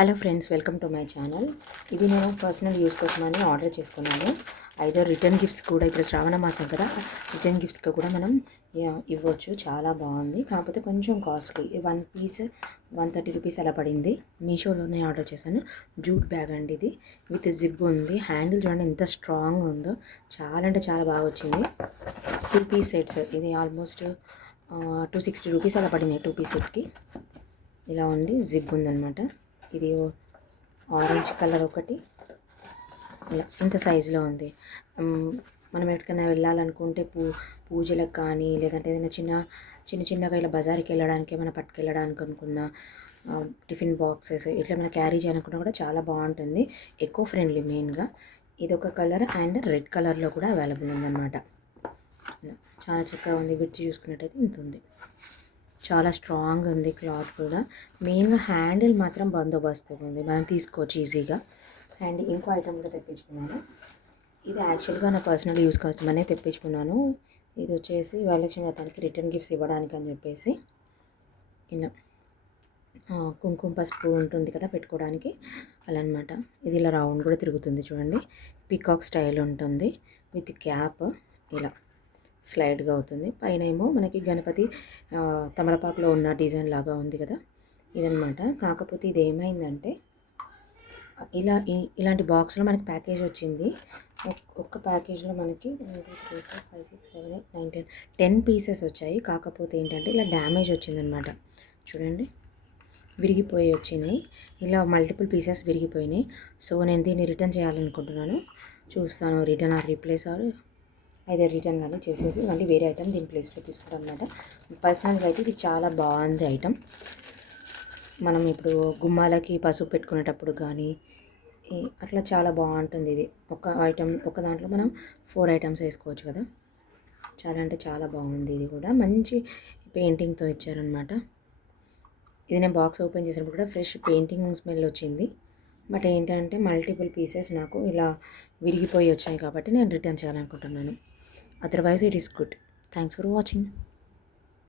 Hello friends, welcome to my channel. ఇది నేను personal use కోసమని ఆర్డర్ చేసుకున్నాను. అయితే రిటర్న్ గిఫ్ట్స్ కూడా ఇప్పుడు శ్రావణ మాసం కదా, రిటర్న్ గిఫ్ట్స్కి కూడా మనం ఇవ్వచ్చు. చాలా బాగుంది, కాకపోతే కొంచెం కాస్ట్లీ. వన్ పీస్ 130 రూపీస్ అలా పడింది. మీషోలోనే ఆర్డర్ చేశాను. జూట్ బ్యాగ్ అండి ఇది, విత్ జిప్ ఉంది. హ్యాండిల్ చూడండి ఎంత స్ట్రాంగ్ ఉందో, చాలా అంటే చాలా బాగా వచ్చింది. 2 పీస్ సెట్స్, ఇది ఆల్మోస్ట్ 260 రూపీస్ అలా పడింది 2 పీస్ సెట్కి. ఇలా ఉంది, జిప్ ఉందన్నమాట. ఇది ఆరెంజ్ కలర్ ఒకటి, ఇలా ఇంత సైజులో ఉంది. మనం ఎక్కడికైనా వెళ్ళాలనుకుంటే పూజలకు కానీ, లేదంటే ఏదైనా చిన్నగా ఇలా బజార్కి వెళ్ళడానికి, ఏమైనా పట్టుకెళ్ళడానికి అనుకున్న టిఫిన్ బాక్సెస్ ఇట్లా ఏమైనా క్యారీ చేయాలనుకున్నా కూడా చాలా బాగుంటుంది. ఎకో ఫ్రెండ్లీ మెయిన్గా. ఇది ఒక కలర్ అండ్ రెడ్ కలర్లో కూడా అవైలబుల్ ఉందన్నమాట. చాలా చక్కగా ఉంది. విడిచి చూసుకున్నట్టయితే ఇంత ఉంది. చాలా స్ట్రాంగ్ ఉంది క్లాత్ కూడా. మెయిన్గా హ్యాండిల్ మాత్రం బందోబస్తుగా ఉంది, మనం తీసుకోవచ్చు ఈజీగా. అండ్ ఇంకో ఐటమ్ కూడా తెప్పించుకున్నాను. ఇది యాక్చువల్గా నా పర్సనల్ యూస్ కోసమనే తెప్పించుకున్నాను. ఇది వచ్చేసి వరలక్ష్మి వ్రతానికి రిటర్న్ గిఫ్ట్స్ ఇవ్వడానికి అని చెప్పేసి, ఇలా కుంకుమ పసుపు ఉంటుంది కదా పెట్టుకోవడానికి, అలా అనమాట. ఇది ఇలా రౌండ్ కూడా తిరుగుతుంది చూడండి. పీకాక్ స్టైల్ ఉంటుంది, విత్ క్యాప్ ఇలా స్లైడ్గా అవుతుంది. పైన ఏమో మనకి గణపతి తమలపాకులో ఉన్న డిజైన్ లాగా ఉంది కదా, ఇదనమాట. కాకపోతే ఇది ఏమైందంటే, ఇలాంటి బాక్స్లో మనకి ప్యాకేజ్ వచ్చింది. ఒక్క ప్యాకేజ్లో మనకి 1 2 3 4 5 6 7 8 9 10 పీసెస్ వచ్చాయి. కాకపోతే ఏంటంటే ఇలా డ్యామేజ్ వచ్చిందనమాట. చూడండి, విరిగిపోయి వచ్చినాయి. ఇలా మల్టిపుల్ పీసెస్ విరిగిపోయినాయి. సో నేను దీన్ని రిటర్న్ చేయాలనుకుంటున్నాను. చూస్తాను రిటర్న్ ఆర్ రీప్లేస్ ఆర్ అయితే రిటర్న్ కానీ చేసేసి మళ్ళీ వేరే ఐటమ్ దీని ప్లేస్లో తీసుకుంటాం అనమాట. పర్సనల్గా అయితే ఇది చాలా బాగుంది ఐటమ్. మనం ఇప్పుడు గుమ్మాలకి పసుపు పెట్టుకునేటప్పుడు కానీ అట్లా చాలా బాగుంటుంది ఇది. ఒక దాంట్లో మనం 4 ఐటమ్స్ వేసుకోవచ్చు కదా. చాలా అంటే చాలా బాగుంది. ఇది కూడా మంచి పెయింటింగ్తో ఇచ్చారనమాట. ఇది నేను బాక్స్ ఓపెన్ చేసినప్పుడు కూడా ఫ్రెష్ పెయింటింగ్ స్మెల్ వచ్చింది. బట్ ఏంటంటే మల్టిపుల్ పీసెస్ నాకు ఇలా విరిగిపోయి వచ్చాయి కాబట్టి నేను రిటర్న్ చేయాలనుకుంటున్నాను. Otherwise it is good. Thanks for watching.